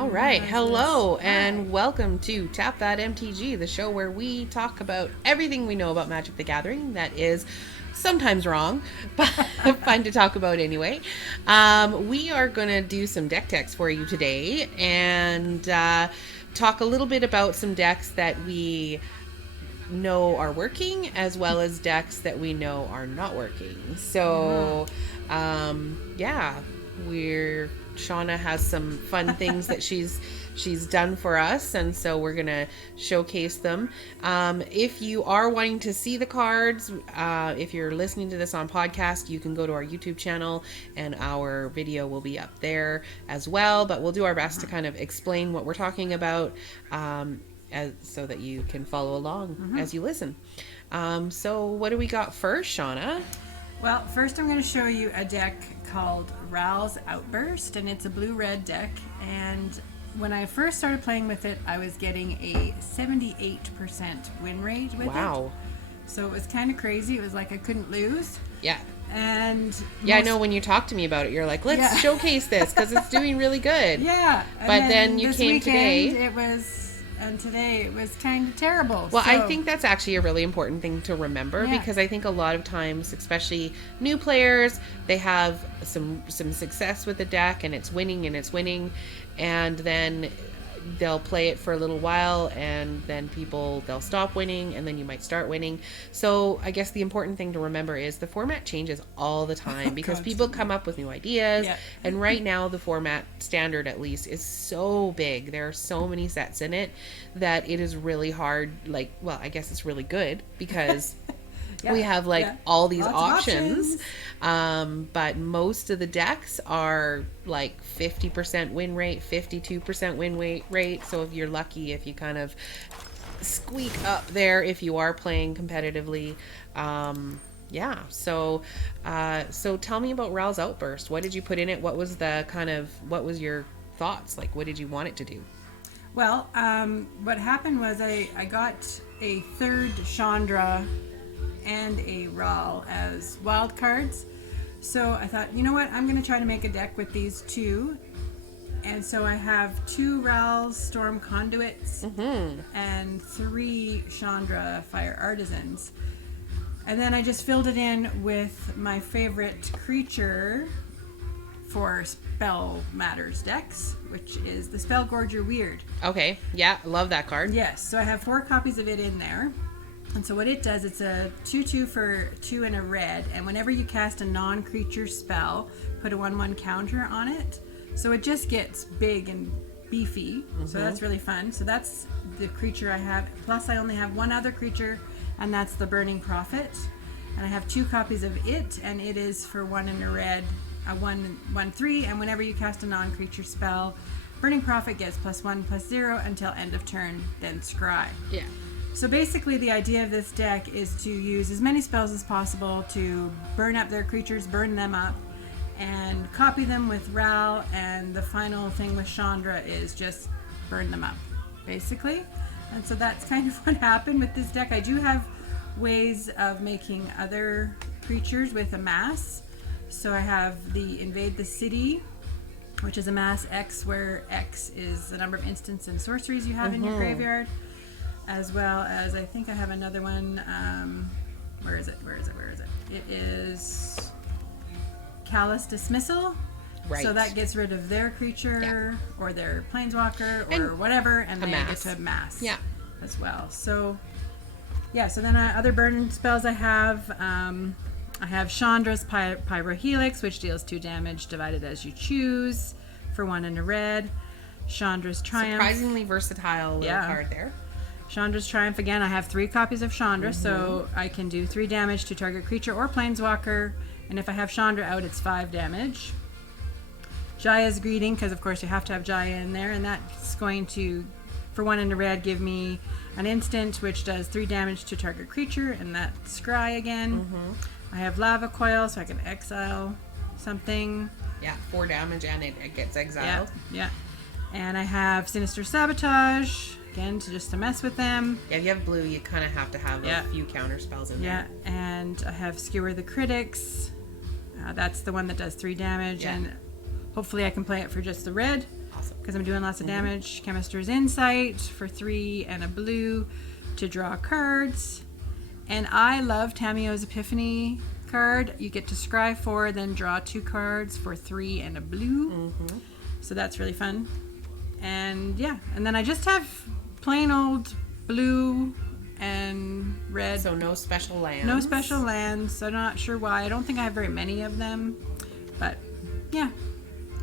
All right, hello and welcome to Tap That MTG, the show where we talk about everything we know about Magic the Gathering that is sometimes wrong, but fun to talk about anyway. We are going to do some deck techs for you today and talk a little bit about some decks that we know are working as well as decks that we know are not working. So, Shawna has some fun things that she's done for us, and so we're gonna showcase them. If you are wanting to see the cards, if you're listening to this on podcast, you can go to our YouTube channel and our video will be up there as well, but we'll do our best to kind of explain what we're talking about so that you can follow along as you listen. So what do we got first, Shawna? Well, first I'm going to show you a deck called Ral's Outburst, and it's a blue-red deck. And when I first started playing with it, I was getting a 78% win rate with it. Wow. So it was kind of crazy. It was like I couldn't lose. Yeah. And I know when you talked to me about it, you're like, let's showcase this because it's doing really good. Yeah. But then you came today. And today it was kind of terrible. Well, I think that's actually a really important thing to remember because I think a lot of times, especially new players, they have some success with the deck and it's winning and then they'll play it for a little while and then they'll stop winning and then you might start winning. So I guess the important thing to remember is the format changes all the time because people come up with new ideas. Yeah. And right now the format standard at least is so big. There are so many sets in it that it is really hard. I guess it's really good because we have all these options. But most of the decks are like 50% win rate, 52% win rate. So if you're lucky, if you kind of squeak up there, if you are playing competitively, So tell me about Ral's Outburst. What did you put in it? What was your thoughts? Like, what did you want it to do? Well, what happened was I got a third Chandra and a Ral as wild cards. So I thought, you know what, I'm going to try to make a deck with these two. And so I have 2 Ral Storm Conduits and 3 Chandra Fire Artisans. And then I just filled it in with my favorite creature for Spell Matters decks, which is the Spell Gorger Weird. Okay, yeah, love that card. Yes, so I have 4 copies of it in there. And so what it does, it's a 2/2 for 2 and a red, and whenever you cast a non-creature spell, put a 1/1 counter on it. So it just gets big and beefy. So that's really fun. So that's the creature I have. Plus I only have one other creature, and that's the Burning Prophet. And I have 2 copies of it, and it is for 1 and a red, a 1/3, and whenever you cast a non-creature spell, Burning Prophet gets +1/+0 until end of turn, then scry. Yeah. So basically the idea of this deck is to use as many spells as possible to burn up their creatures, burn them up, and copy them with Ral, and the final thing with Chandra is just burn them up, basically. And so that's kind of what happened with this deck. I do have ways of making other creatures with a mass. So I have the Invade the City, which is a mass X, where X is the number of instants and sorceries you have in your graveyard. As well as, I think I have another one, where is it? It is Callous Dismissal. Right. So that gets rid of their creature or their planeswalker or whatever, and they get to mass as well. So, so then other burn spells I have Chandra's Pyrohelix, which deals 2 damage divided as you choose for 1 and a red. Chandra's Triumph. Surprisingly versatile little card there. Chandra's Triumph, again, I have 3 copies of Chandra, so I can do 3 damage to target creature or planeswalker, and if I have Chandra out, it's 5 damage. Jaya's Greeting, because of course you have to have Jaya in there, and that's going to, for 1 and a red, give me an instant, which does 3 damage to target creature, and that's Scry again. I have Lava Coil, so I can exile something. Yeah, 4 damage, and it gets exiled. Yeah. And I have Sinister Sabotage, again, to mess with them. Yeah, if you have blue, you kind of have to have a few counter spells in there. Yeah, and I have Skewer the Critics. That's the one that does 3 damage, and hopefully I can play it for just the red. awesome. Because I'm doing lots of damage. Chemister's Insight for 3 and a blue to draw cards. And I love Tamio's Epiphany card. You get to scry 4, then draw 2 cards for 3 and a blue. So that's really fun. And yeah, and then I just have plain old blue and red. So no special lands. No special lands. I'm not sure why. I don't think I have very many of them. But yeah.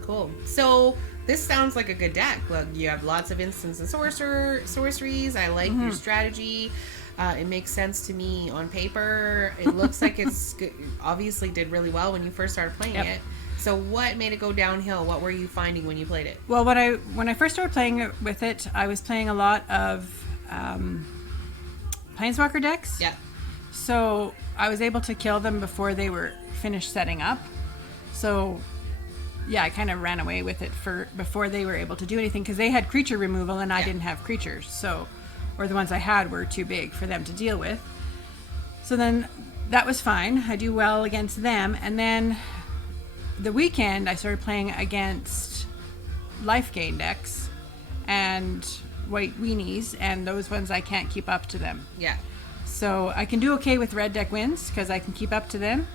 Cool. So this sounds like a good deck. Look, you have lots of instants and sorceries. I like your strategy. It makes sense to me on paper. It looks like it's obviously did really well when you first started playing it. So what made it go downhill? What were you finding when you played it? Well, when I first started playing with it, I was playing a lot of Planeswalker decks. Yeah. So I was able to kill them before they were finished setting up. So yeah, I kind of ran away with it before they were able to do anything because they had creature removal and I didn't have creatures. So, or the ones I had were too big for them to deal with. So then that was fine. I do well against them. And then the weekend I started playing against life gain decks and white weenies, and those ones I can't keep up to them. Yeah. So I can do okay with red deck wins because I can keep up to them.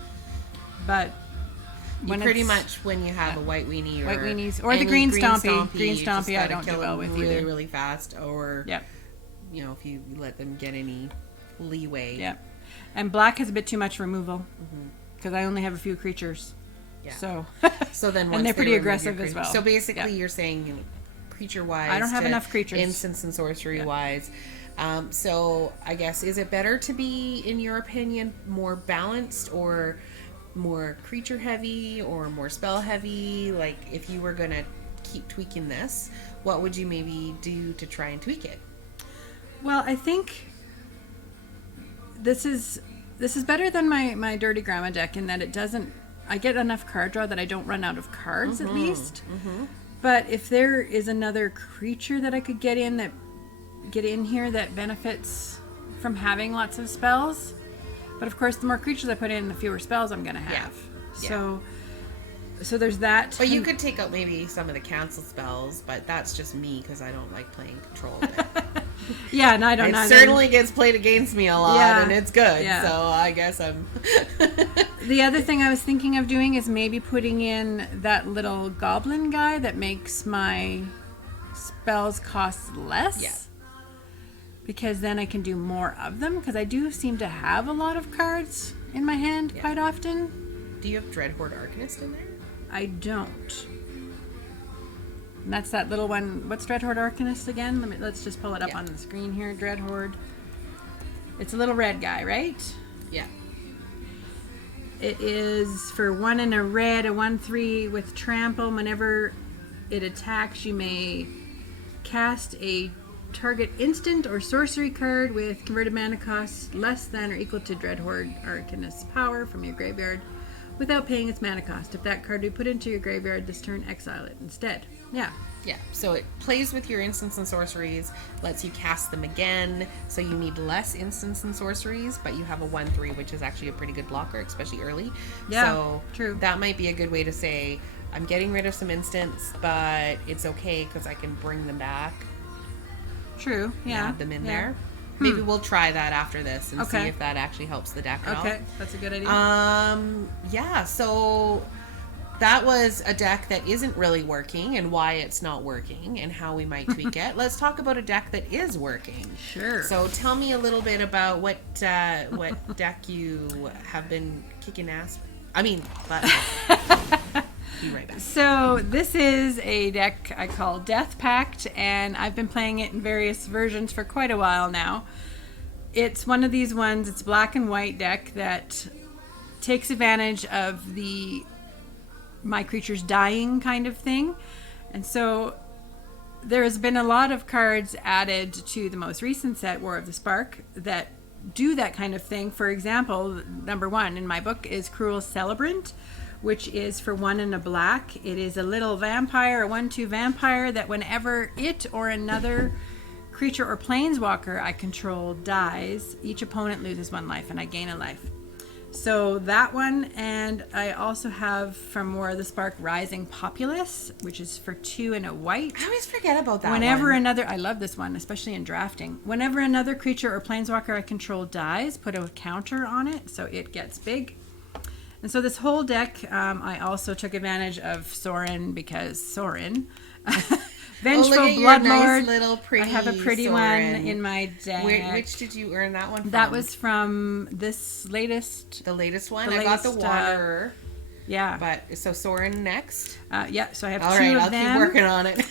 But when pretty much when you have a white weenie white weenies or the green stompy I don't do well with really, either. really fast, or you know, if you let them get any leeway. Yeah. And black has a bit too much removal because I only have a few creatures. Yeah. So then once and they're pretty aggressive as well. So basically you're saying, you know, creature wise, I don't have enough creatures. Instants and sorcery wise. So I guess, is it better to be, in your opinion, more balanced or more creature heavy or more spell heavy? Like, if you were gonna keep tweaking this, what would you maybe do to try and tweak it? Well, I think this is better than my Dirty Grandma deck in that it doesn't. I get enough card draw that I don't run out of cards at least. But if there is another creature that I could get in here that benefits from having lots of spells, but of course the more creatures I put in, the fewer spells I'm gonna have. So there's that. But you could take out maybe some of the cancel spells, but that's just me because I don't like playing control. Yeah, and I don't know. It certainly gets played against me a lot, and it's good. Yeah. So I guess I'm... The other thing I was thinking of doing is maybe putting in that little goblin guy that makes my spells cost less. Yeah. Because then I can do more of them, because I do seem to have a lot of cards in my hand quite often. Do you have Dreadhorde Arcanist in there? I don't. And that's that little one. What's Dreadhorde Arcanist again? Let's just pull it up on the screen here. Dreadhorde. It's a little red guy, right? Yeah. It is for 1 and a red, a 1/3 with trample. Whenever it attacks, you may cast a target instant or sorcery card with converted mana cost less than or equal to Dreadhorde Arcanist's power from your graveyard without paying its mana cost. If that card be put into your graveyard this turn, exile it instead. Yeah. Yeah, so it plays with your instants and sorceries, lets you cast them again, so you need less instants and sorceries, but you have a 1/3, which is actually a pretty good blocker, especially early. Yeah, so true. That might be a good way to say, I'm getting rid of some instants, but it's okay because I can bring them back. True, yeah. Add them in there. Maybe we'll try that after this and see if that actually helps the deck at all. Okay, that's a good idea. Yeah, so that was a deck that isn't really working and why it's not working and how we might tweak it. Let's talk about a deck that is working. Sure. So tell me a little bit about what deck you have been kicking ass. But be right back. So this is a deck I call Death Pact, and I've been playing it in various versions for quite a while now. It's one of these ones, it's black and white deck that takes advantage of my creatures dying kind of thing. And so there's been a lot of cards added to the most recent set, War of the Spark, that do that kind of thing. For example, number 1 in my book is Cruel Celebrant, which is for 1 and a black. It is a little vampire, a 1/2 vampire that whenever it or another creature or planeswalker I control dies, each opponent loses 1 life and I gain a life. So that one, and I also have from War of the Spark Rising Populace, which is for 2 and a white. I always forget about that Whenever one. I love this one, especially in drafting. Whenever another creature or planeswalker I control dies, put a counter on it so it gets big. And so this whole deck, I also took advantage of Sorin because Sorin... Vengeful Bloodlord. Nice little pretty I have a pretty Sorin. one in my deck. Which did you earn that one from? That was from this latest. The latest one? I got the Waterer. Yeah. But, so Sorin next? Yeah, so I have All 2 right, of I'll them. keep working on it.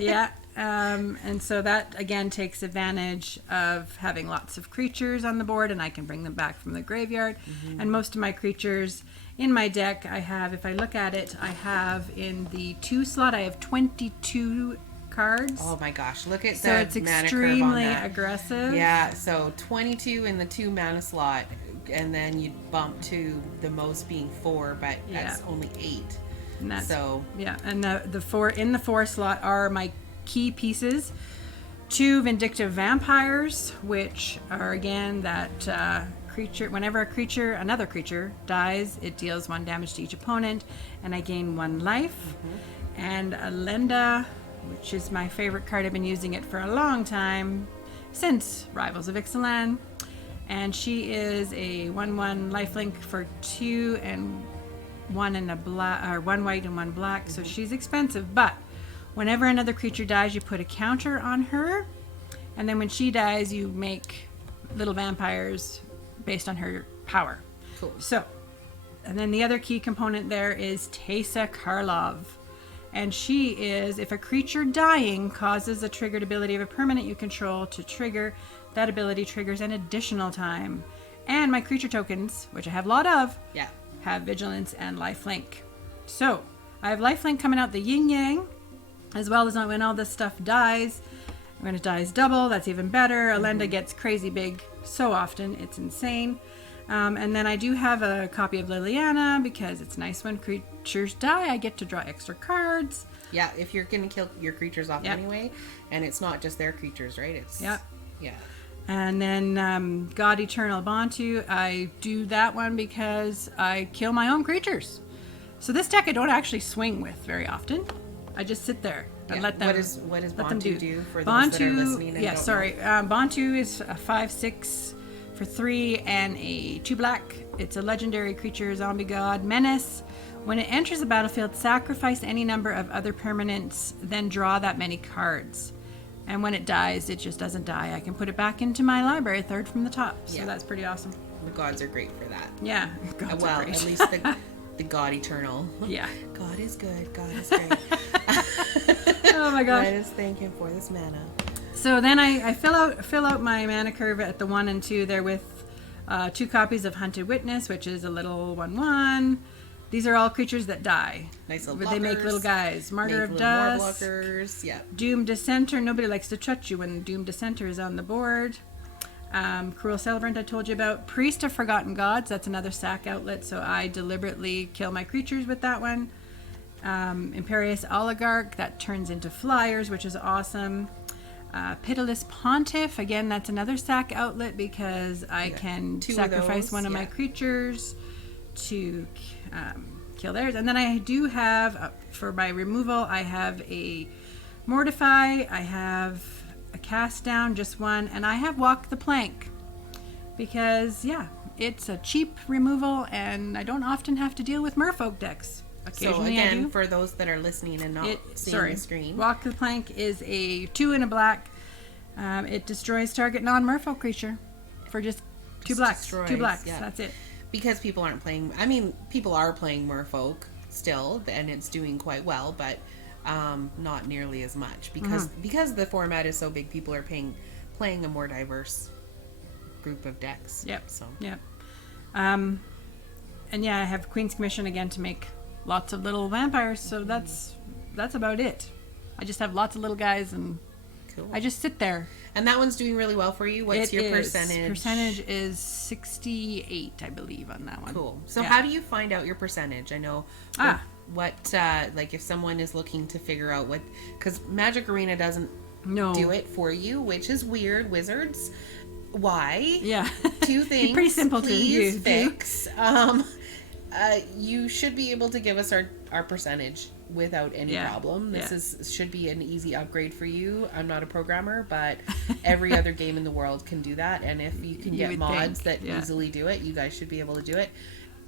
Yeah. And so that, again, takes advantage of having lots of creatures on the board, and I can bring them back from the graveyard. Mm-hmm. And most of my creatures in my deck, I have, if I look at it, I have in the 2 slot, I have 22 cards. Oh my gosh, look at so the it's mana curve on extremely that. aggressive. Yeah, so 22 in the 2 mana slot, and then you bump to the most being 4, but that's only 8. And that's, so yeah, and the 4 in the 4 slot are my key pieces. 2 Vindictive Vampires, which are again that creature. Whenever another creature dies, it deals 1 damage to each opponent, and I gain 1 life. Mm-hmm. And Alenda, which is my favorite card. I've been using it for a long time, since Rivals of Ixalan. And she is a 1/1 lifelink for 2 and 1 and a black, or 1 white and 1 black. Mm-hmm. So she's expensive, but whenever another creature dies, you put a counter on her, and then when she dies, you make little vampires based on her power. Cool. So, and then the other key component there is Teysa Karlov. And she is, if a creature dying causes a triggered ability of a permanent you control to trigger, that ability triggers an additional time. And my creature tokens, which I have a lot of, have Vigilance and Lifelink. So, I have Lifelink coming out the yin yang, as well as when all this stuff dies. When it dies double, that's even better. Alenda gets crazy big so often, it's insane. And then I do have a copy of Liliana because it's nice when creatures die. I get to draw extra cards. Yeah, if you're going to kill your creatures off anyway, and it's not just their creatures, right? It's yeah. And then God Eternal Bantu, I do that one because I kill my own creatures. So this deck I don't actually swing with very often. I just sit there and let them. What does Bantu do for those that are listening? And Bantu is a 5/6 for 3 and a 2 black. It's a legendary creature, zombie god, menace. When it enters the battlefield, sacrifice any number of other permanents, then draw that many cards. And when it dies, it just doesn't die. I can put it back into my library, 3rd from the top. So that's pretty awesome. The gods are great for that. Yeah. Well, at least the God Eternal. Yeah. God is good. God is great. Oh my gosh. Let us thank him for this mana. So then I fill out my mana curve at the 1 and 2 there with 2 copies of Hunted Witness, which is a little 1/1. These are all creatures that die. Nice little blockers. They make little guys. Martyr of Dust. More blockers. Yeah. Doom Dissenter. Nobody likes to touch you when Doom Dissenter is on the board. Cruel Celebrant I told you about. Priest of Forgotten Gods. That's another sack outlet, so I deliberately kill my creatures with that one. Imperious Oligarch. That turns into flyers, which is awesome. Pitiless Pontiff. Again, that's another sack outlet because I can sacrifice one of my creatures to kill theirs. And then I do have, for my removal, I have a Mortify, I have a Cast Down, just 1, and I have Walk the Plank because, it's a cheap removal and I don't often have to deal with merfolk decks. Occasionally so again, for those that are listening and not seeing the screen. Walk the Plank is a 2 and a black. It destroys target non-merfolk creature for just 2 blacks. 2 blacks, that's it. Because people aren't playing, people are playing merfolk still, and it's doing quite well, but not nearly as much. Because the format is so big, people are playing a more diverse group of decks. And I have Queen's Commission again to make lots of little vampires, so that's about it. I just have lots of little guys and I just sit there. And that one's doing really well for you. What's your percentage? Percentage is 68, I believe, on that one. Cool. So how do you find out your percentage? I know what like if someone is looking to figure out because Magic Arena doesn't do it for you, which is weird. Wizards, why? Yeah. Two things. Pretty simple to please use. fix. You should be able to give us our percentage without any problem. This should be an easy upgrade for you. I'm not a programmer, but every other game in the world can do that. And if you can get mods that easily do it, you guys should be able to do it.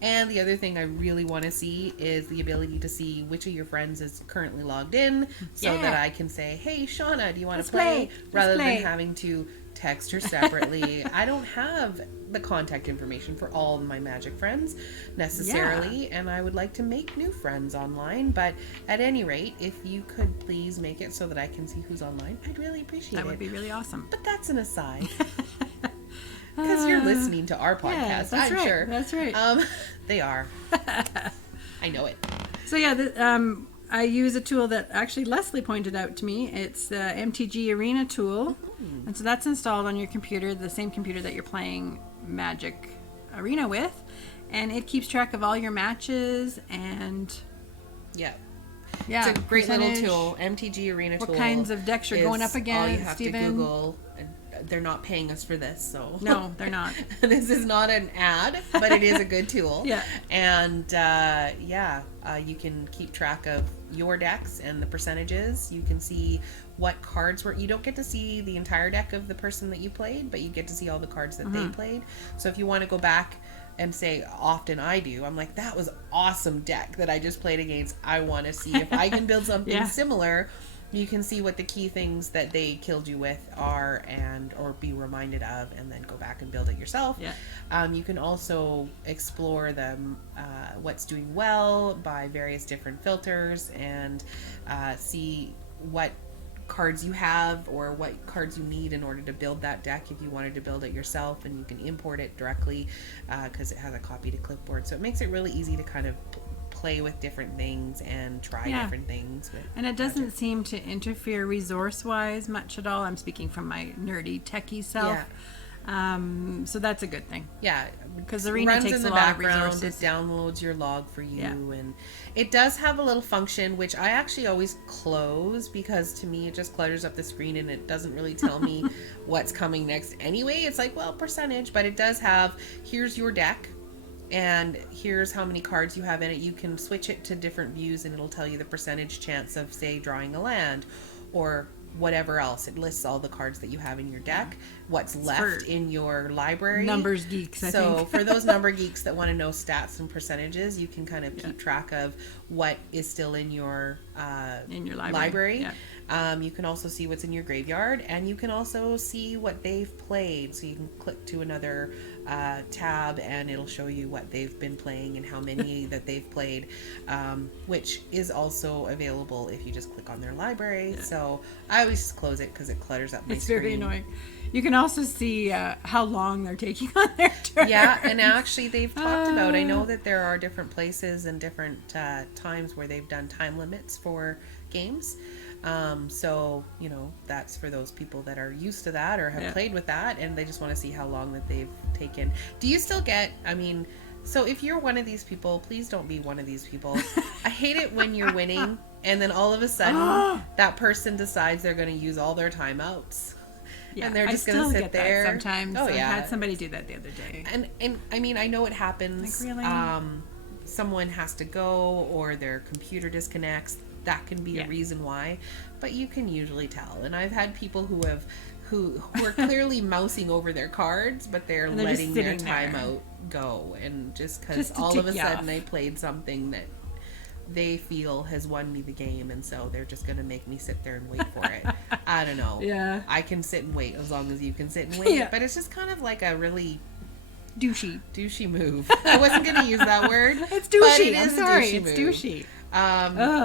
And the other thing I really want to see is the ability to see which of your friends is currently logged in, so that I can say, hey, Shawna, do you want to play? Rather than having to text her separately. I don't have the contact information for all of my Magic friends necessarily, and I would like to make new friends online. But at any rate, if you could please make it so that I can see who's online, I'd really appreciate it. That would be really awesome. But that's an aside. Because you're listening to our podcast, I'm sure. That's right. They are. I know it. So I use a tool that actually Lesley pointed out to me. It's the MTG Arena tool. Mm. And so that's installed on your computer, the same computer that you're playing Magic Arena with. And it keeps track of all your matches and... Yeah. It's a great little tool. MTG Arena tool. What kinds of decks you're going up against, all you have Steven. to Google. They're not paying us for this, so... No, they're not. This is not an ad, but it is a good tool. Yeah. And, you can keep track of your decks and the percentages. You can see what cards were... You don't get to see the entire deck of the person that you played, but you get to see all the cards that they played. So if you want to go back and say, often I do, I'm like, that was awesome deck that I just played against. I want to see if I can build something similar. You can see what the key things that they killed you with are, or be reminded of, and then go back and build it yourself. Yeah. You can also explore them, what's doing well by various different filters, and see what cards you have or what cards you need in order to build that deck if you wanted to build it yourself, and you can import it directly because it has a copy to clipboard. So it makes it really easy to kind of play with different things and try different things. And it doesn't seem to interfere resource-wise much at all. I'm speaking from my nerdy techie self. Yeah. So that's a good thing. Yeah. Because Arena takes a lot of resources. It downloads your log for you. Yeah. And it does have a little function, which I actually always close because to me it just clutters up the screen and it doesn't really tell me what's coming next anyway. It's like, well, percentage. But it does have, here's your deck. And here's how many cards you have in it. You can switch it to different views and it'll tell you the percentage chance of, say, drawing a land or whatever else. It lists all the cards that you have in your deck, what's left in your library. Numbers geeks, I think. So for those number geeks that want to know stats and percentages, you can kind of keep track of what is still in your library. Yeah. You can also see what's in your graveyard, and you can also see what they've played. So you can click to another tab and it'll show you what they've been playing and how many that they've played, which is also available if you just click on their library. Yeah. So I always just close it because it clutters up my screen. It's very annoying. You can also see how long they're taking on their turn. Yeah, and actually they've talked about, I know that there are different places and different times where they've done time limits for games. So, that's for those people that are used to that or have played with that and they just want to see how long that they've taken. Do you still get, so if you're one of these people, please don't be one of these people. I hate it when you're winning and then all of a sudden that person decides they're going to use all their timeouts. Yeah, and they're just going to sit there. Sometimes. I had somebody do that the other day. And I know it happens. Like, really? Someone has to go or their computer disconnects. That can be a reason why, but you can usually tell. And I've had people who are clearly mousing over their cards, but they're letting their timeout go, and just because all of a sudden they played something that they feel has won me the game, and so they're just gonna make me sit there and wait for it. I don't know. Yeah, I can sit and wait as long as you can sit and wait. But it's just kind of like a really douchey move. I wasn't gonna use that word. It's douchey. I'm sorry. It's douchey.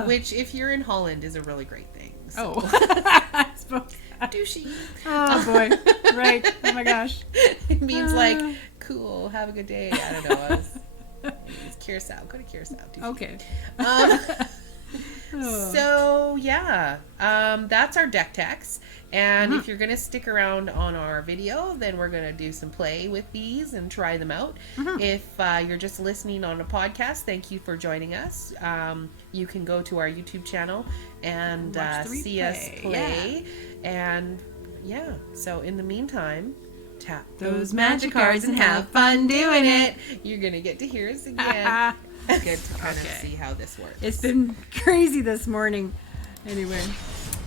Which, if you're in Holland, is a really great thing. So. I suppose. Douchey. Oh boy. Right. Oh my gosh. It means like, cool, have a good day. I don't know. It's Curacao. Go to Curacao. Douchey. Okay. So yeah, that's our deck techs. And if you're going to stick around on our video, then we're going to do some play with these and try them out. If you're just listening on a podcast, thank you for joining us. You can go to our YouTube channel and see us play. Yeah. And so in the meantime, Tap those magic cards and have fun doing it. You're going to get to hear us again. Good to kind of see how this works. It's been crazy this morning. Anyway,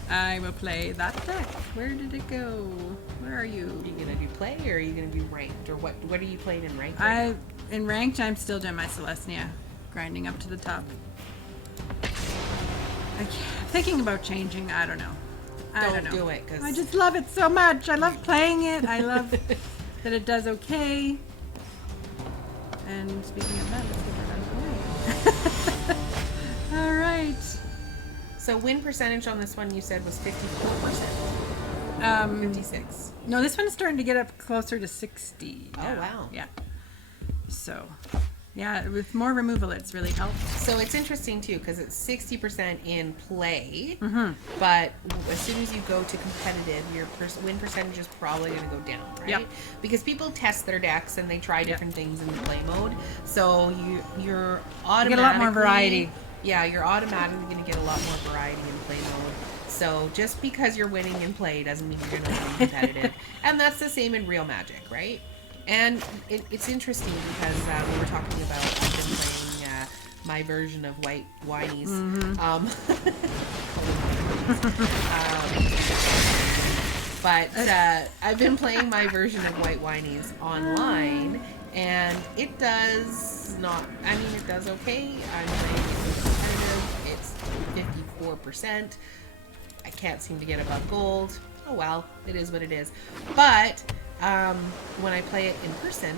I will play that deck. Where did it go? Where are you? Are you going to do play or are you going to do ranked? Or what are you playing in ranked? In ranked, I'm still doing my Celestia, grinding up to the top. I'm thinking about changing. I don't know. Don't do it. I just love it so much. I love playing it. I love that it does okay. And speaking of that, let's get that out of the way. All right. So win percentage on this one you said was 54%. 56. No, this one's starting to get up closer to 60. Oh, wow. Yeah. So, yeah, with more removal, it's really helped. So it's interesting too because it's 60% in play, Mm-hmm. but as soon as you go to competitive, your win percentage is probably going to go down, right? Yep. Because people test their decks and they try different things in the play mode. So you're automatically get a lot more variety. Yeah, you're automatically going to get a lot more variety in play mode. So just because you're winning in play doesn't mean you're going to win competitive. And that's the same in real Magic, right? And it's interesting because we were talking about I've been playing my version of White Whinies. But I've been playing my version of White Whinies online, and it does not. I mean, it does okay. I'm playing competitive. It's 54%. I can't seem to get above gold. Oh well, it is what it is. But when I play it in person,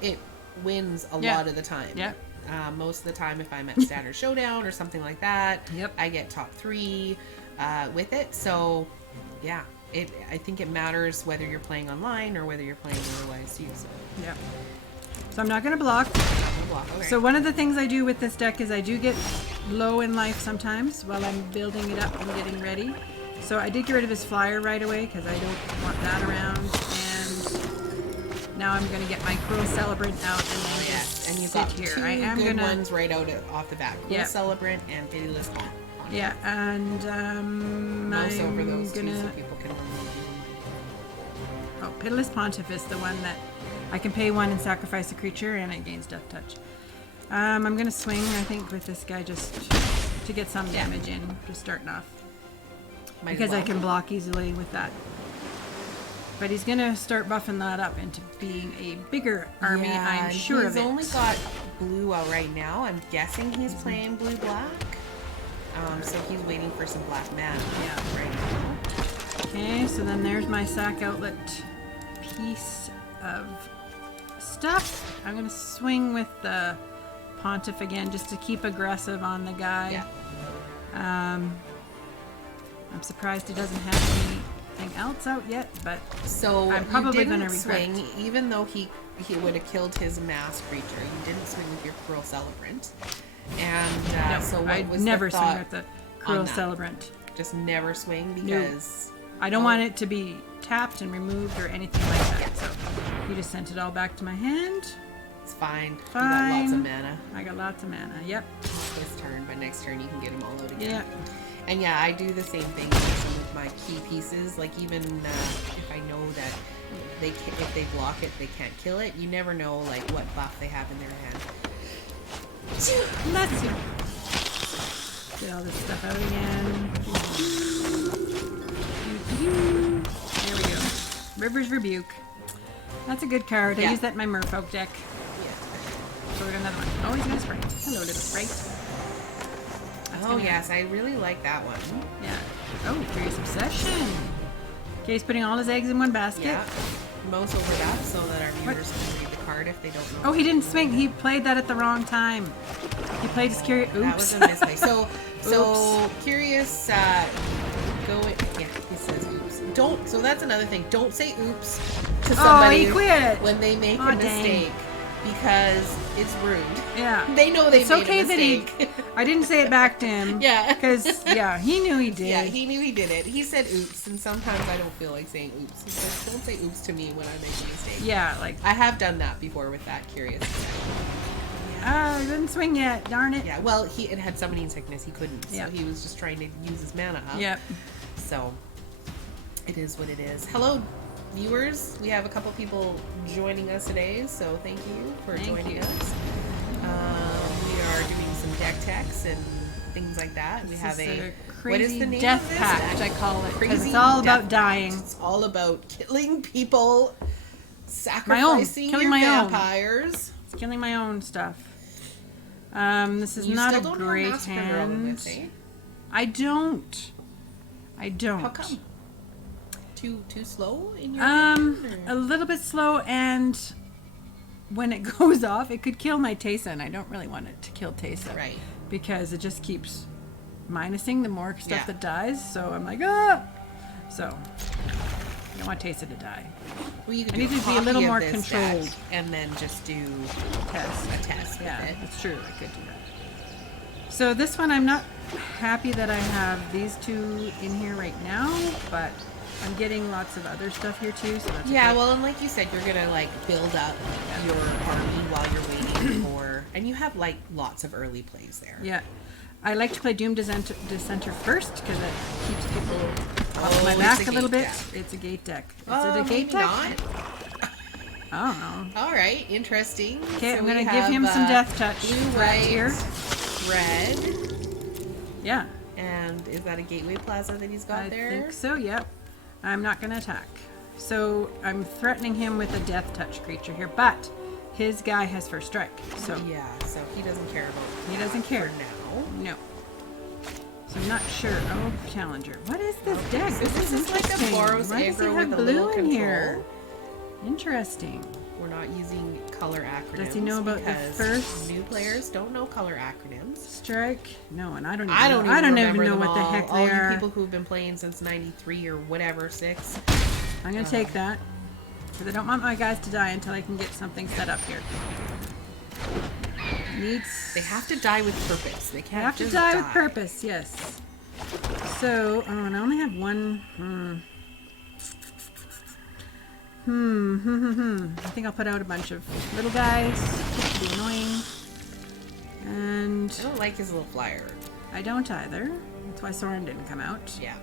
it wins a lot of the time. Yeah. Most of the time, if I'm at Standard Showdown or something like that, Yep. I get top 3 with it. So, yeah, I think it matters whether you're playing online or whether you're playing otherwise too. So, Yeah. So I'm not going to block. Okay. So one of the things I do with this deck is I do get low in life sometimes while I'm building it up and getting ready. So I did get rid of his flyer right away because I don't want that around. And now I'm going to get my Cruel Celebrant out and then just and you've sit got here. two I am good gonna, ones right off the bat. Cruel Celebrant and Pitiless Pawn. Yeah, and Mouse I'm over those two gonna, so people can remove them. Oh, Pitiless Pontiff is the one that I can pay 1 and sacrifice a creature and it gains Death Touch. I'm going to swing, I think, with this guy just to get some damage in, just starting off. Because I can block easily with that. But he's going to start buffing that up into being a bigger army, I'm sure of it. He's only got blue out right now. I'm guessing he's playing blue-black. So he's waiting for some black mana right now. Okay, so then there's my sack outlet piece of stuff. I'm going to swing with the Pontiff again just to keep aggressive on the guy. Yeah. I'm surprised he doesn't have anything else out yet, but so I'm probably going to swing, even though he would have killed his mass creature. You didn't swing with your Cruel Celebrant. And no, so what I was never the swing with the Cruel Celebrant. Just never swing because I don't want it to be tapped and removed or anything like that. Yeah. So you just sent it all back to my hand. It's fine. Fine. You got lots of mana. I got lots of mana. Yep. This turn, but next turn you can get them all out again. Yeah. And yeah, I do the same thing with some of my key pieces. Like even if I know that if they block it, they can't kill it. You never know like what buff they have in their hand. Bless you. Get all this stuff out again. There we go. River's Rebuke. That's a good card. I use that in my Merfolk deck. Yeah. So we got another one. Oh, he's gonna Sprite. Hello, little Sprite. Oh yes, I really like that one. Yeah. Oh, Curious Obsession. Okay, he's putting all his eggs in one basket. Yeah. Mouse over that so that our viewers can read the card if they don't know. Oh, he didn't swing. He played that at the wrong time. He played his Curious. Oops. That was a misplay. So Curious. Go. Yeah, he says oops. Don't. So that's another thing. Don't say oops to somebody he quit. when they make a mistake. Because it's rude. Yeah. They know they made a mistake. That I didn't say it back to him. Yeah. Because, he knew he did. Yeah, he knew he did it. He said oops, and sometimes I don't feel like saying oops. He says, don't say oops to me when I make a mistake. Yeah, like... I have done that before with that Curious. I didn't swing yet, darn it. Yeah, well, it had summoning sickness. He couldn't. So he was just trying to use his mana up. Yep. So, it is what it is. Hello, viewers. We have a couple people joining us today, so thank you for joining us. We are doing some deck techs and things like that. We have a crazy what is the name Death of this? Pact, I call it. Crazy It's all Death about dying. Pact. It's all about killing people, sacrificing your vampires. It's killing my own stuff. This is not a great hand. This, eh? I don't. How come? Too slow in your a little bit slow, and when it goes off, it could kill my Teysa, and I don't really want it to kill Teysa. Right. Because it just keeps minusing the more stuff that dies, so I'm like, ah! So, I don't want Teysa to die. Well, you could I need to be a little more controlled. And then just do a test with it. That's true. I could do that. So this one, I'm not happy that I have these two in here right now, but I'm getting lots of other stuff here too. So that's okay. Well, and like you said, you're gonna like build up your army while you're waiting for, and you have like lots of early plays there. Yeah. I like to play Doom Dissenter first because it keeps people off my back a little bit. It's a gate deck. Is it a gate deck? Not. I don't know. All right, interesting. Okay, so I'm going to give him some Death Touch. Blue, right white, here. Red. Yeah. And is that a Gateway Plaza that he's got there? I think so, yep. I'm not going to attack. So I'm threatening him with a Death Touch creature here, but his guy has first strike. So yeah, so he doesn't care about it. He doesn't care. For now. No. So I'm not sure. Oh, Challenger. What is this deck? So this is like a Boros Why does he aggro have with a blue little in control. here? Interesting. We're not using color acronyms. Does he know about the first? New players don't know color acronyms. Strike? No, and I don't even know what the heck they are. All you people who've been playing since 93 or whatever, 6. I'm going to take that. Because I don't want my guys to die until I can get something set up here. They have to die with purpose. They can't have to die with purpose, yes. So, and I only have one. I think I'll put out a bunch of little guys. Just to be annoying. And I don't like his little flyer. I don't either. That's why Soren didn't come out. Yeah.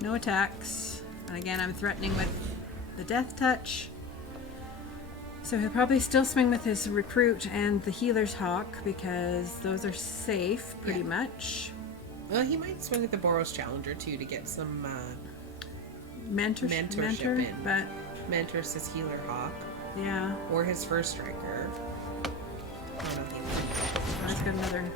No attacks. And again, I'm threatening with the Death Touch. So he'll probably still swing with his Recruit and the Healer's Hawk because those are safe pretty much. Well, he might swing with the Boros Challenger too to get some mentorship in. But mentors his Healer Hawk. Yeah. Or his first striker. I've got another.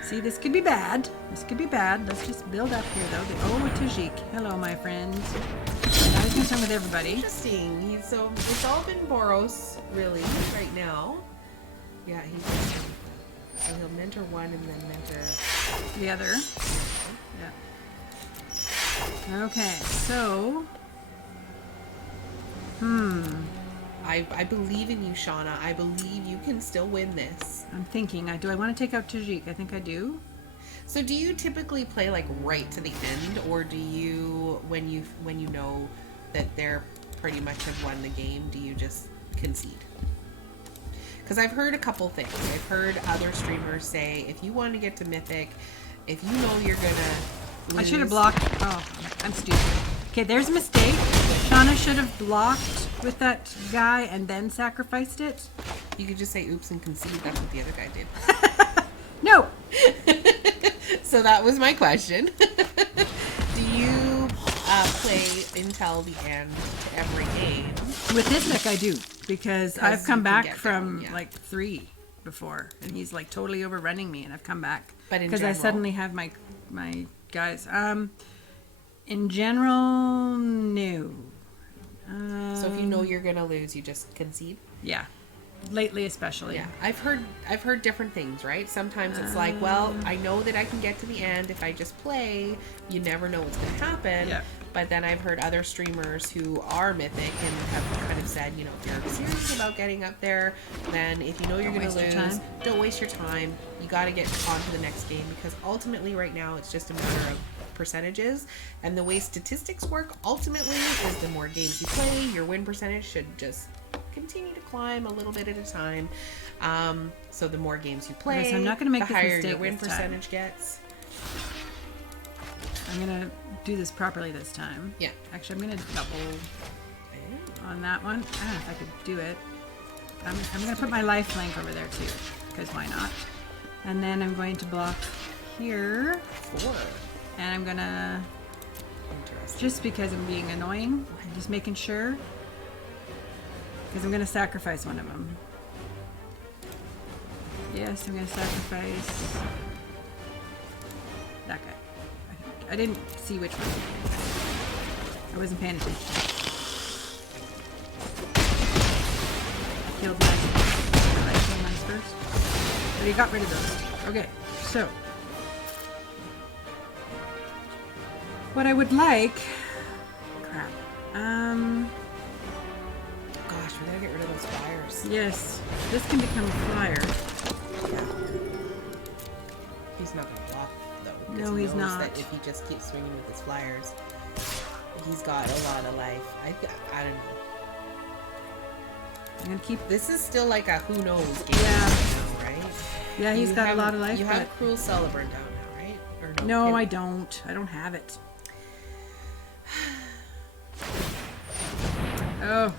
See, this could be bad. This could be bad. Let's just build up here, though. Tajik. Hello, my friends. I was concerned with everybody. Interesting. So it's all been Boros, really, right now. Yeah, so he'll mentor one and then mentor the other. Yeah. Okay, so. I believe in you, Shawna. I believe you can still win this. I'm thinking. Do I want to take out Tajik? I think I do. So do you typically play like right to the end, or do you, when you know that they're pretty much have won the game, do you just concede? Because I've heard a couple things. I've heard other streamers say, if you want to get to Mythic, if you know you're gonna lose, I should have blocked. Oh, I'm stupid. Okay, there's a mistake. Shawna should have blocked with that guy and then sacrificed it. You could just say oops and concede. That's what the other guy did. No. So that was my question. Do you play until the end to every game? With this deck, I do, because I've come back from like 3 before, and he's like totally overrunning me, and I've come back because I suddenly have my guys. In general, no. So if you know you're gonna lose, you just concede? Yeah. Lately, especially. Yeah, I've heard different things, right? Sometimes it's like, well, I know that I can get to the end if I just play. You never know what's going to happen. Yeah. But then I've heard other streamers who are Mythic and have kind of said, you know, if you're serious about getting up there, then if you know you're going to lose, don't waste your time. You got to get on to the next game, because ultimately right now it's just a matter of percentages, and the way statistics work ultimately is the more games you play, your win percentage should just continue to climb a little bit at a time. So the more games you play, so I'm not going to make the higher this your win percentage gets. I'm gonna do this properly this time. Yeah. Actually, I'm gonna double on that one. I don't know if I could do it. I'm gonna put my life link over there too, because why not? And then I'm going to block here. 4. And I'm gonna, Interesting. just because I'm being annoying, I'm just making sure. Because I'm gonna sacrifice one of them. Yes, I'm gonna sacrifice that guy. I didn't see which one. I wasn't paying attention. I killed mine. Did I kill mine first? But you got rid of those. Okay, so what I would like. Crap. Gosh, we gotta get rid of those flyers. Yes, this can become a flyer. He's not gonna block though. 'Cause No, he he's knows not. That if he just keeps swinging with his flyers, he's got a lot of life. I don't know. I'm gonna keep. This is still like a who knows game Yeah. right now, right? Yeah, he's got a lot of life. You but have Cruel Celebrant down now, right? Or no, Him- I don't. I don't have it. Oh.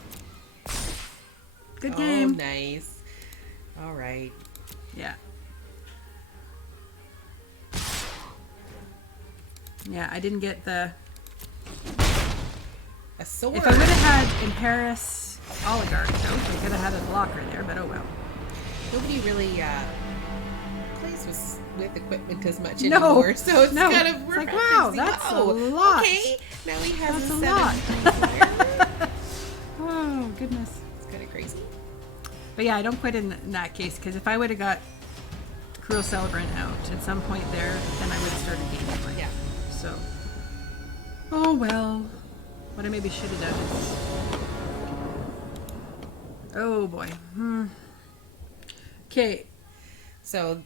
Good game. Oh, nice. All right. Yeah. Yeah, I didn't get the. A sword. If I would have had Inheris Oligarch, I could have had a blocker there, but oh well. Nobody really plays with equipment as much No. anymore, so it's No. kind of It's like, refreshing. wow, that's a lot. Okay, now he has That's a a 7 lot. flyer. Oh, goodness. It's kind of crazy. But yeah, I don't quit in that case, because if I would have got Cruel Celebrant out at some point there, then I would have started game one. Yeah. So. Oh well. What I maybe should have done is. Oh boy. Okay. So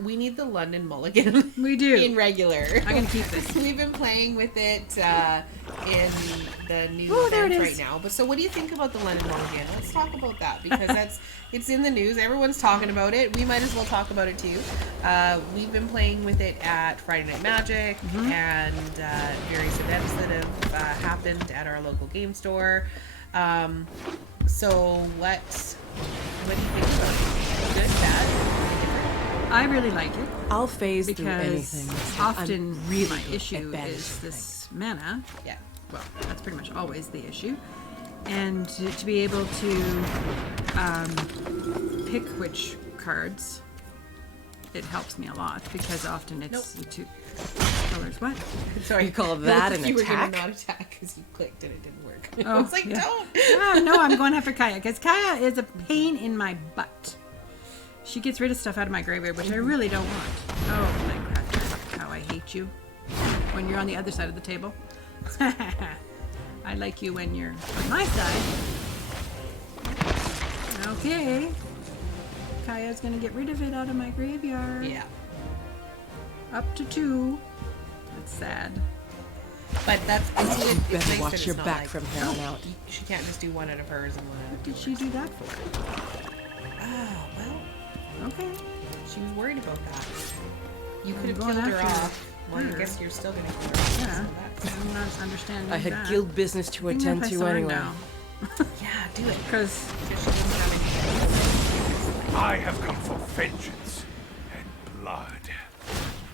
we need the London Mulligan. We do. In regular. I'm gonna keep this. We've been playing with it in the new Oh, there it event is. right now. But so what do you think about the London Mulligan? Let's talk about that because it's in the news. Everyone's talking about it. We might as well talk about it too. We've been playing with it at Friday Night Magic and various events that have happened at our local game store. So what do you think about it? Good, bad, different? I really like it I'll phase through because anything. often I'm really my good issue at banishing is this mana. Yeah. Well, that's pretty much always the issue. And to be able to pick which cards, it helps me a lot because often it's the two colors. What? Sorry, You call that an you attack? were gonna not attack because you clicked and it didn't work. I Oh, was like, yeah. don't. No, I'm going after Kaya because Kaya is a pain in my butt. She gets rid of stuff out of my graveyard, which I really don't want. Oh, my crap. How I hate you when you're on the other side of the table. I like you when you're on my side. Okay. Kaya's going to get rid of it out of my graveyard. Yeah, Up to 2. That's sad. but that's it's You nice that better it's watch your not back like- from here on out. She can't just do one out of hers and one out What of did yours. she do that for? Oh well, Okay. she was worried about that. You I'm could have going killed her after off. Well, I her. guess you're still gonna kill her. Yeah. So that's, I'm not understanding I had that. guild business to I'm gonna attend play to Sword anyway. now. yeah, do it. Because Because she doesn't have any. I have come for vengeance and blood.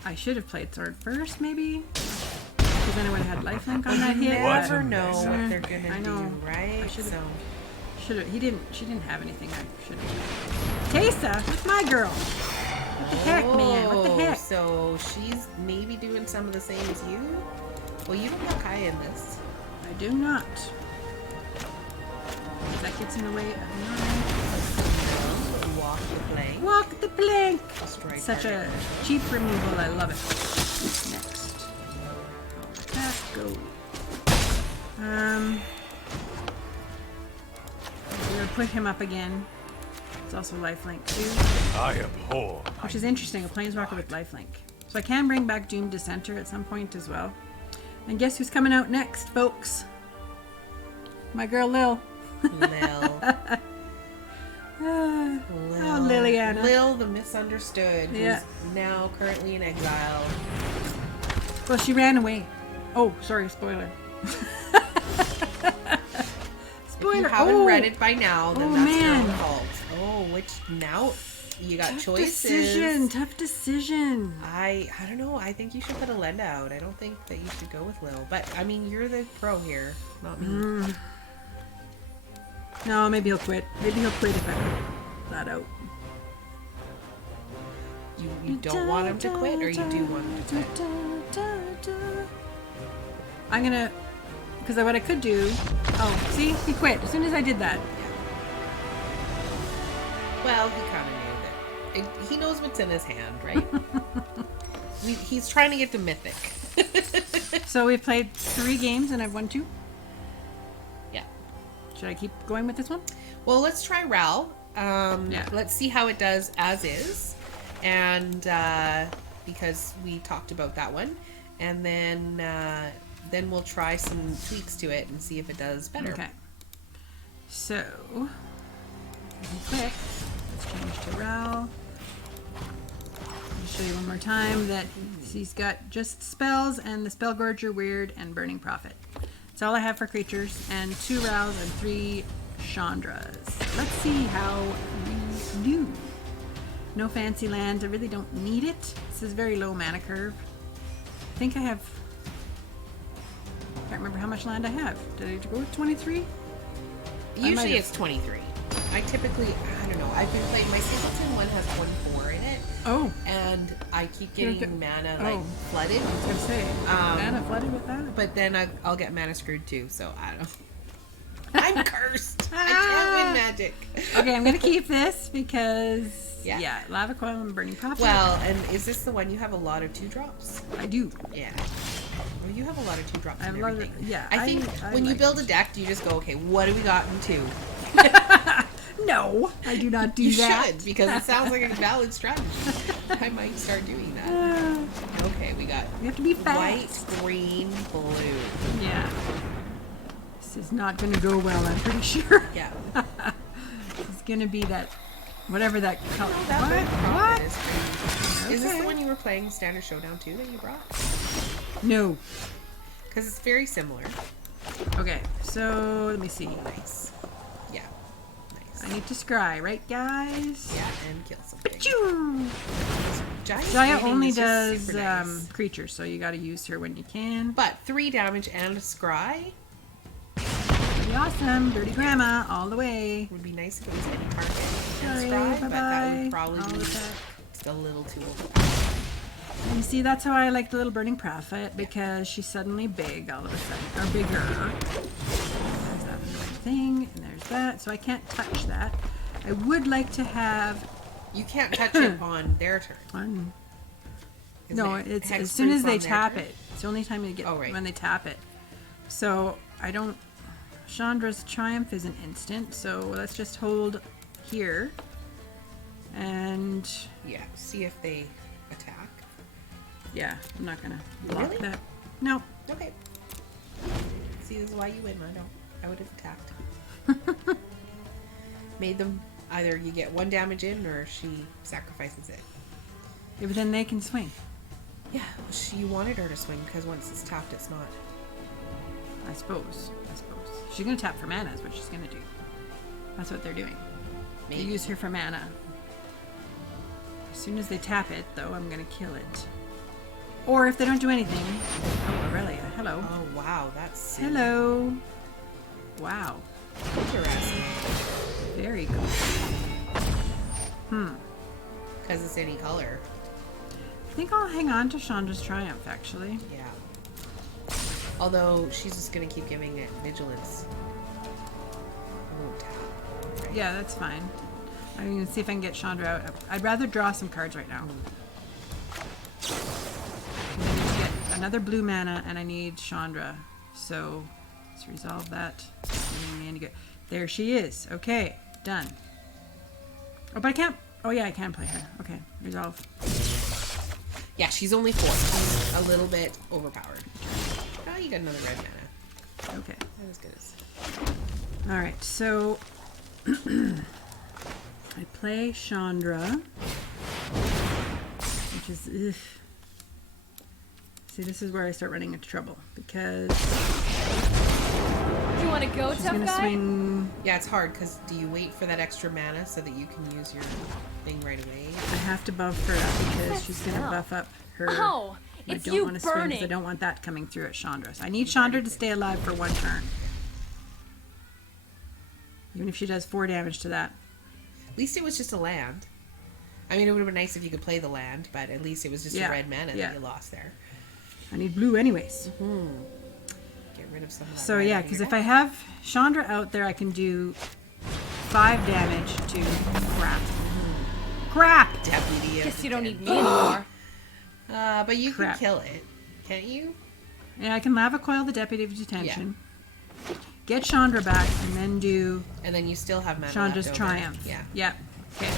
I should have played Sword first, maybe? Because then I would have had lifelink on that hit. What Never a know mess. what they're gonna I know. do, right? I should've- So Should have. She didn't have anything. I should have. Tesa, that's my girl. What the heck, man? What the heck? So she's maybe doing some of the same as you. Well, you don't have Kaya in this. I do not. That gets in the way of mine. Walk the plank. Walk the plank. Destroy Such a target. cheap removal. I love it. Next. Attack, go. We're gonna put him up again. It's also lifelink too, I abhor. which is interesting. A planeswalker with lifelink. So I can bring back Doomed Dissenter at some point as well. And guess who's coming out next, folks? My girl Lil. Lil. Oh, Lil. Liliana. Lil, the misunderstood, Yeah. who's now currently in exile. Well, she ran away. Oh, sorry, spoiler. If you haven't read it by now, then that's your own fault. Oh, which now you got choices. Tough decision. I don't know. I think you should put a Lenda out. I don't think that you should go with Lil. But I mean, you're the pro here, not me. No, maybe he'll quit. Maybe he'll quit if I put that out. You don't want him to quit, or you do want him to quit? I'm gonna, because what I could do. Oh, see, he quit as soon as I did that. Well, he kind of knew that. He knows what's in his hand, right? He's trying to get to Mythic. So we've played 3 games and I've won 2. Yeah. Should I keep going with this one? Well, let's try Ral. Yeah. Let's see how it does as is. And because we talked about that one. And then we'll try some tweaks to it and see if it does better. Okay. So, really quick, let's change to Ral. I'll show you one more time that he's got just spells and the Spell Gorger, Weird, and Burning Prophet. That's all I have for creatures, and 2 Rals and 3 Chandras. Let's see how we do. No fancy lands. I really don't need it. This is very low mana curve. I think I have... I can't remember how much land I have. Did I go with 23? Usually it's 23. I don't know. I've been playing, my Singleton one has 24 in it. Oh. And I keep getting mana flooded. I was going to say, mana flooded with that? But then I'll get mana screwed too, so I don't know. I'm cursed. I can't win Magic. Okay, I'm going to keep this because... Yeah, Lava Coil and Burning Prophet. Well, and is this the one you have a lot of 2-drops? I do. Yeah. Well, you have a lot of 2-drops and everything. Yeah. I think when you build a deck, do you just go, okay, what do we got in 2? No, I do not do you that. You should, because it sounds like a valid strategy. I might start doing that. Okay, we got have to be fast. White, green, blue. Yeah. This is not going to go well, I'm pretty sure. Yeah. It's going to be that, whatever that color. What? Is this the one you were playing Standard Showdown 2 that you brought? No. Because it's very similar. Okay, so let me see. Nice. Yeah. Nice. I need to scry, right, guys? Yeah, and kill something. Achoo! Jaya only does creatures, so you got to use her when you can. But 3 damage and a scry. Pretty awesome. Dirty Grandma all the way. Would be nice if it was any target and Sorry, scry, bye-bye. but that would probably All be of that. just a little too overpowered. And you see, that's how I like the little Burning Prophet, because she's suddenly big all of a sudden, or bigger. There's that thing, and there's that. So I can't touch that. I would like to have. You can't touch it on their turn. One. Isn't No, it it's hexproof as soon as they on their tap turn? it. It's the only time you get right. when they tap it. So I don't. Chandra's Triumph is an instant, so let's just hold here. And Yeah, see if they attack. yeah, I'm not gonna block Really? that. No. Okay. See, this is why you win. I would have attacked. Made them either you get 1 damage in or she sacrifices it. Yeah, but then they can swing. Yeah, she wanted her to swing because once it's tapped, it's not. I suppose. She's gonna tap for mana is what she's gonna do. That's what they're doing. Maybe. They use her for mana. As soon as they tap it, though, I'm gonna kill it. Or if they don't do anything. Oh, Aurelia. Hello. Oh, wow, that's Hello. Wow. interesting. Very cool. Because it's any color. I think I'll hang on to Chandra's Triumph, actually. Yeah. Although she's just gonna keep giving it vigilance. I won't tap. Right. Yeah, that's fine. I'm gonna see if I can get Chandra out. I'd rather draw some cards right now. I need to get another blue mana, and I need Chandra. So let's resolve that. There she is. Okay, done. Oh, but I can't. Oh yeah, I can play her. Okay, resolve. Yeah, she's only 4. She's a little bit overpowered. Oh, you got another red mana. Okay. Not as good as. All right, so I play Chandra, which is See, this is where I start running into trouble because You want to go, she's tough gonna guy? swing. Yeah, it's hard because do you wait for that extra mana so that you can use your thing right away? I have to buff her up because she's gonna smell? buff up her. Oh, I it's don't you want to swing because I burning. don't want that coming through at Chandra. So I need Chandra to stay alive for 1 turn. Even if she does 4 damage to that. At least it was just a land. I mean, it would have been nice if you could play the land, but at least it was just Yeah, a red mana yeah. that you lost there. I need blue anyways. Get rid of some of that. So red yeah, out of because your if I have Chandra out there, I can do 5 damage to crap. Crap! deputy. of Guess you don't need me dead. anymore. But you Crap. can kill it, can't you? Yeah, I can lava coil the deputy of detention. Get Chandra back and then do And then you still have mana Chandra's left over. triumph. Yeah. Yep. Okay.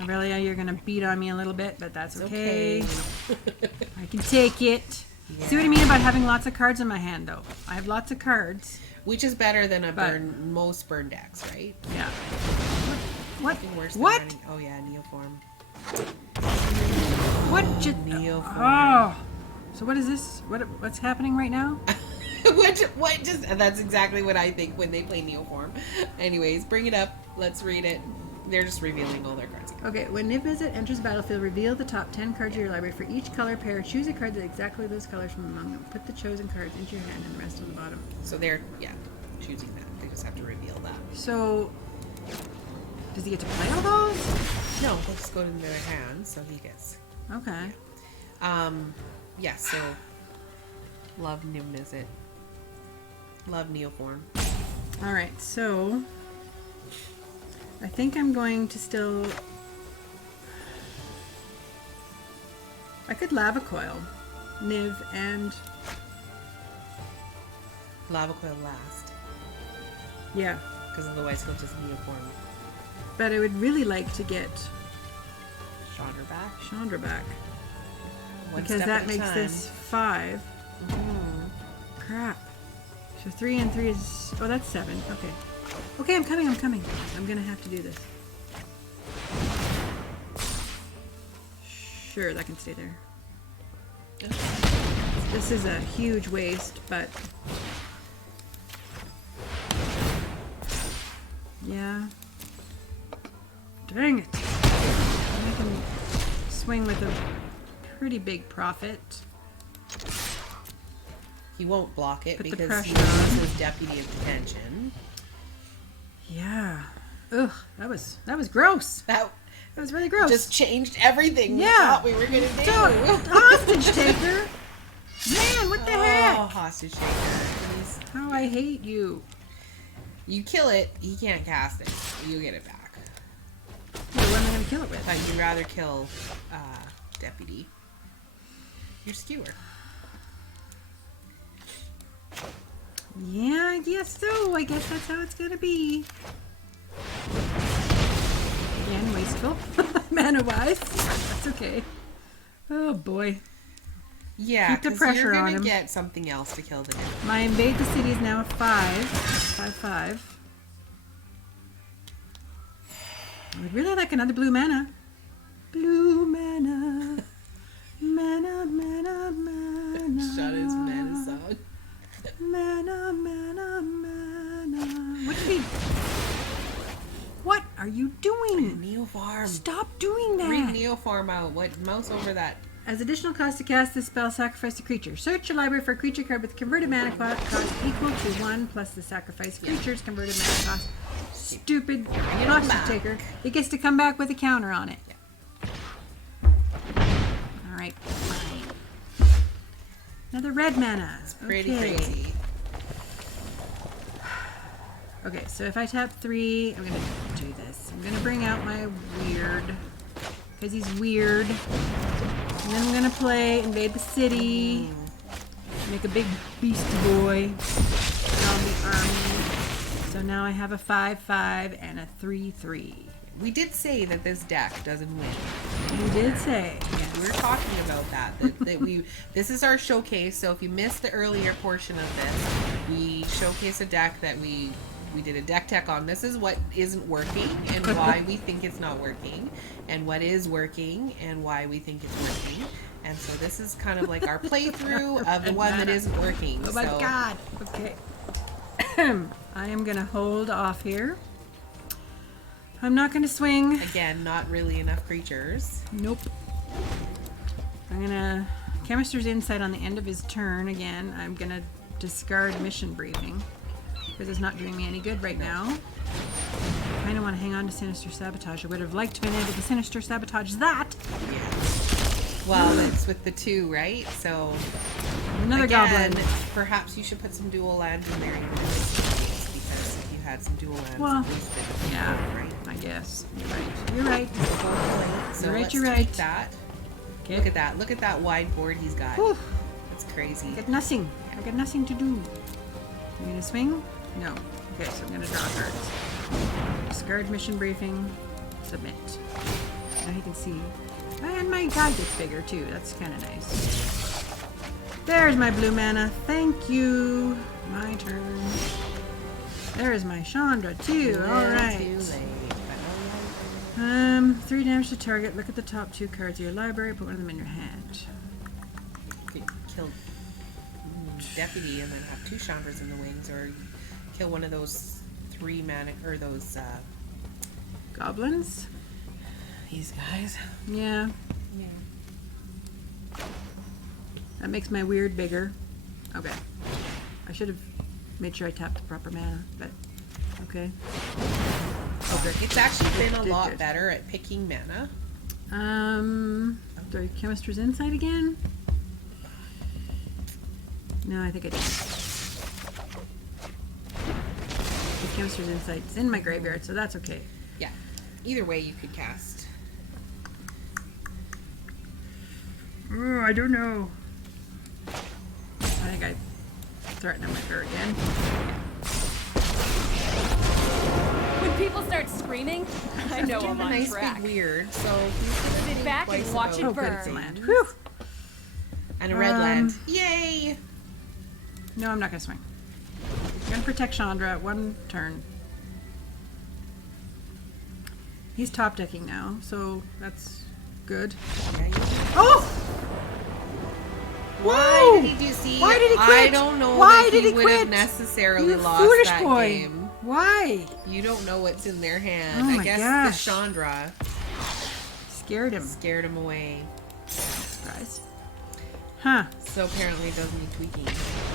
Aurelia, you're gonna beat on me a little bit, but that's It's okay. okay. I can take it. See what I mean about having lots of cards in my hand, though? I have lots of cards. Which is better than But- most burn decks, right? Yeah. What? Nothing worse than What? running- Oh yeah, Neoform. What? Just, Neoform. oh. So what is this? What's happening right now? what just that's exactly what I think when they play Neoform. Anyways, bring it up. Let's read it. They're just revealing all their cards. Okay, when Niv-Mizzet enters the battlefield, reveal the top 10 cards of your library. For each color pair, choose a card that exactly those colors from among them. Put the chosen cards into your hand and the rest on the bottom. So they're choosing that. They just have to reveal that. So, does he get to play all those? No, they'll just go into their hands, so he gets. Okay. Yeah. So love Niv-Mizzet. Love Neoform. All right, so I think I'm going to still. I could lava coil, Niv, and Lava Coil last, yeah, because otherwise he'll just Neoform but I would really like to get Chandra back. Chandra back One because step that at a makes time. this 5. Crap. So 3 and 3 is. Oh, that's 7. Okay. Okay, I'm coming. I'm gonna have to do this. Sure, that can stay there. This is a huge waste, but yeah. Dang it. I can swing with a pretty big profit. He won't block it Put the because he pressure on. uses Deputy of Detention. Yeah. Ugh, that was gross. That That was really gross. just changed everything Yeah. we thought we were gonna do. Don't hostage taker. Man, what the Oh, heck? hostage taker. He's- How I hate you. You kill it, he can't cast it. You get it back. What am I gonna kill it with? But you'd rather kill Deputy. Your skewer. Yeah, I guess so. I guess that's how it's gonna be. Again, wasteful. Mana-wise. That's okay. Oh boy. Yeah, Keep the 'cause pressure you're on gonna him. get something else to kill the Deputy. My invade the city is now a 5. 5/5. I would really like another blue mana. Blue mana. Mana, mana, mana. Shawna's mana song. Mana, mana, mana. What did he... What are you doing? Neoform. Stop doing Bring that. Neoform out. What? Mouse over that. As additional cost to cast this spell, sacrifice a creature. Search your library for a creature card with converted mana cost equal to 1 plus the sacrifice creature's converted mana cost. Stupid hostage back. taker. It gets to come back with a counter on it. Alright, fine. Another red mana. Pretty Okay. crazy. Okay, so if I tap 3, I'm gonna do this. I'm gonna bring out my weird, because he's weird. And then I'm gonna play Invade the City, make a big beastie boy, zombie army. So now I have a 5/5 and a 3/3. We did say that this deck doesn't win. You did say, We yes. were talking about that. That we this is our showcase. So if you missed the earlier portion of this, we showcase a deck that we did a deck tech on. This is what isn't working and why we think it's not working, and what is working and why we think it's working. And so this is kind of like our playthrough of the one that isn't working. Oh my So god. Okay. I am going to hold off here. I'm not going to swing. again, not really enough creatures. Nope. I'm going to... Chemister's Insight on the end of his turn. Again, I'm going to discard Mission Briefing. Because it's not doing me any good right now. I kind of want to hang on to Sinister Sabotage. I would have liked to have been able to Sinister Sabotage that. Yeah. Well, it's with the 2, right? So Another again, goblin. perhaps you should put some dual lands in there. Because if you had some dual lands, Well, at least it- yeah, right. I guess. You're right. You're right. So You're right, let's you're tweak right. that. Okay. Look at that. Look at that wide board he's got. Whew. That's crazy. I got nothing. I got nothing to do. You gonna swing? No. Okay, so I'm gonna draw cards. Discard Mission Briefing. Submit. Now you can see. And my guy gets bigger too. That's kind of nice. There's my blue mana. Thank you. My turn. There's my Chandra too. All right. Too late, but all right. 3 damage to target. Look at the top 2 cards of your library. Put one of them in your hand. Could kill Deputy and then have 2 Chandras in the wings, or kill one of those 3 mana or those Goblins? these guys. Yeah. That makes my weird bigger. Okay. I should have made sure I tapped the proper mana, but okay. Oh, good. It's actually been a Good, lot good. better at picking mana. Do I Chemister's Insight again? No, I think I did. The Chemister's Insight's in my graveyard, so that's okay. Yeah. Either way, you could cast. Oh, I don't know. I think I threatened him with her again. When people start screaming, I know I'm a on nice track. big weird, so he's gonna Sit think back twice and watch about it Oh, good, it's a burn. land. Whew! And a red land. Yay! No, I'm not gonna swing. I'm gonna protect Chandra 1 turn. He's top decking now, so that's good. Oh! Why Whoa! did he do? See, Why did he I quit? don't know Why that did he would quit? have necessarily You lost foolish that boy! game. Why? You don't know what's in their hand. Oh I my guess gosh. the Chandra Scared him. scared him away. Surprise. Huh. So apparently it does need tweaking.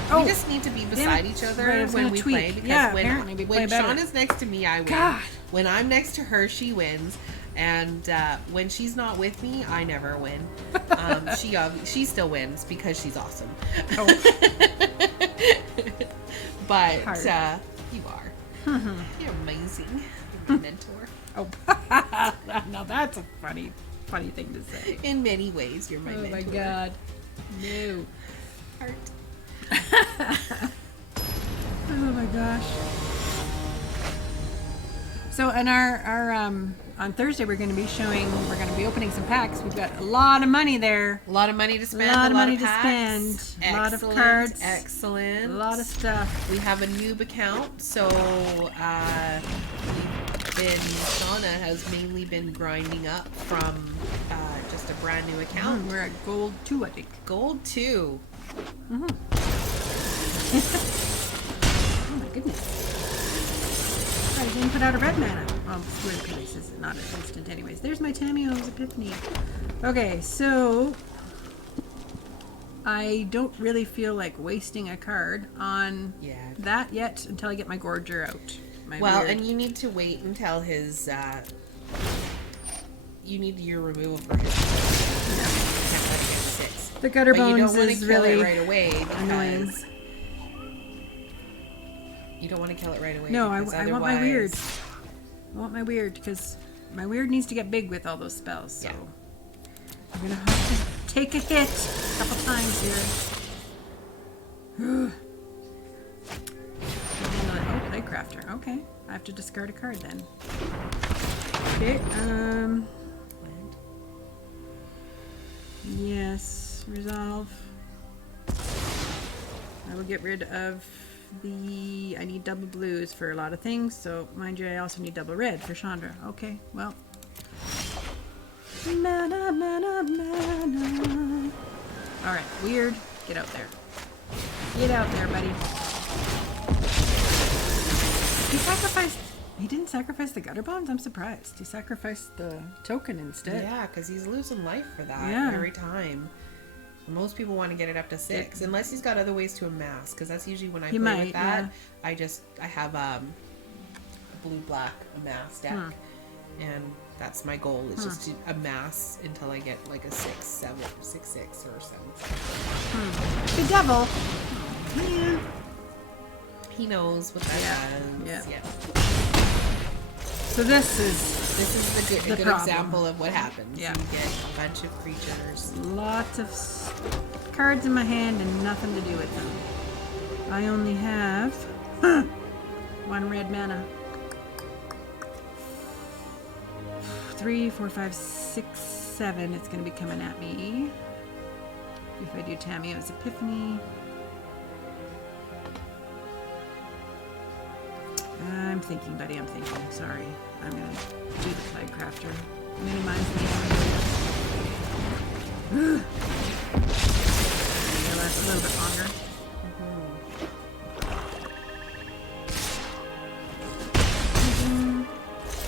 Oh, We just need to be beside each other right, I was when gonna we tweak. play, because Yeah, apparently we play when better. Shawna's next to me, I win. God. When I'm next to her, she wins. And when she's not with me, I never win. She still wins because she's awesome. Oh. But Hard. you are. You're amazing. You're my mentor. Oh. Now that's a funny thing to say. In many ways, you're my Oh mentor. my god. No. Heart. Oh my gosh. So in our on Thursday we're going to be opening some packs. We've got a lot of money there. A lot of money to spend. A lot of money of to packs. spend. A lot of Excellent, cards. Excellent. A lot of stuff. We have a noob account, so Shawna has mainly been grinding up from just a brand new account. We're at gold 2, I think. Gold 2. Oh my goodness. I didn't put out a red mana. Well, weird place is not an instant anyways. There's my Tamio's Epiphany. Okay, so I don't really feel like wasting a card on that yet until I get my Gorger out. And you need to wait until his you need your removal for his you can't let it get 6. the Gutter But you Bones don't want to is kill really it right away because annoying. you don't want to kill it right away. No, I because want my weird. otherwise- I want my weird because my weird needs to get big with all those spells. So Yeah. I'm gonna have to take a hit a couple times here. Oh, Playcrafter. Okay, I have to discard a card then. Okay. Yes. Resolve. I will get rid of the... I need double blues for a lot of things, so mind you, I also need double red for Chandra. Okay, well. Mana, mana, mana. All right, weird. Get out there. Get out there, buddy. He sacrificed. He didn't sacrifice the gutter bombs? I'm surprised. He sacrificed the token instead. Yeah, because he's losing life for that Yeah. every time. Most people want to get it up to 6, unless he's got other ways to amass, because that's usually when I play with that. Yeah. I have a blue-black amass deck, and that's my goal, is just to amass until I get like a 6-6 or 7. The devil. Yeah. He knows what that does. Yeah. So this is a good problem. example of what happens. Yeah. You get a bunch of creatures. lots of cards in my hand and nothing to do with them. I only have 1 red mana. 3, 4, 5, 6, 7. It's going to be coming at me. If I do Tamiyo's Epiphany. I'm thinking, buddy. I'm thinking. Sorry. I'm going to do the Flag Crafter. Minimize the damage. It'll last a little bit longer.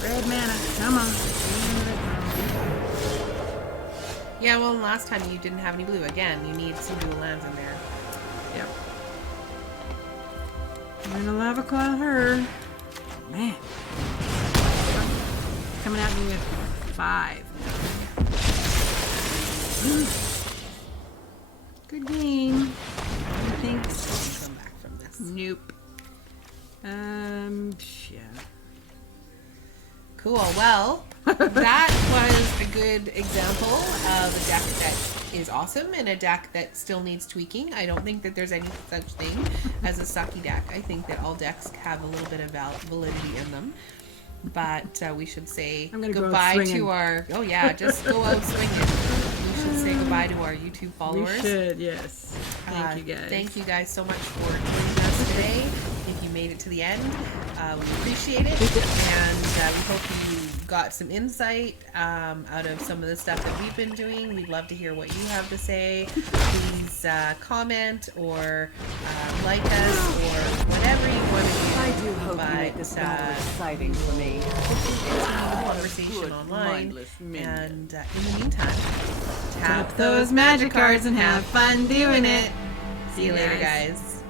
Red mana. Come on. Yeah, well, last time you didn't have any blue. Again, you need some dual lands in there. Yep. I'm gonna lava coil her. Man. Coming at me with 5. Good game. I think. Come back from this. Nope. Yeah. Cool. Well, that was a good example of a deck that is awesome and a deck that still needs tweaking. I don't think that there's any such thing as a sucky deck. I think that all decks have a little bit of validity in them. But we should say I'm gonna go out goodbye swinging. to our... Oh, yeah, just go out swinging. We should say goodbye to our YouTube followers. We should, yes. Thank you guys. Thank you guys so much for joining us today. If you made it to the end, we appreciate it. And we hope you got some insight out of some of the stuff that we've been doing. We'd love to hear what you have to say. Please comment or like us or whatever you want to do. I do hope you make this battle exciting for me. Conversation online. mindless minion. And in the meantime, Tap those magic cards and have fun doing it. See you later, guys.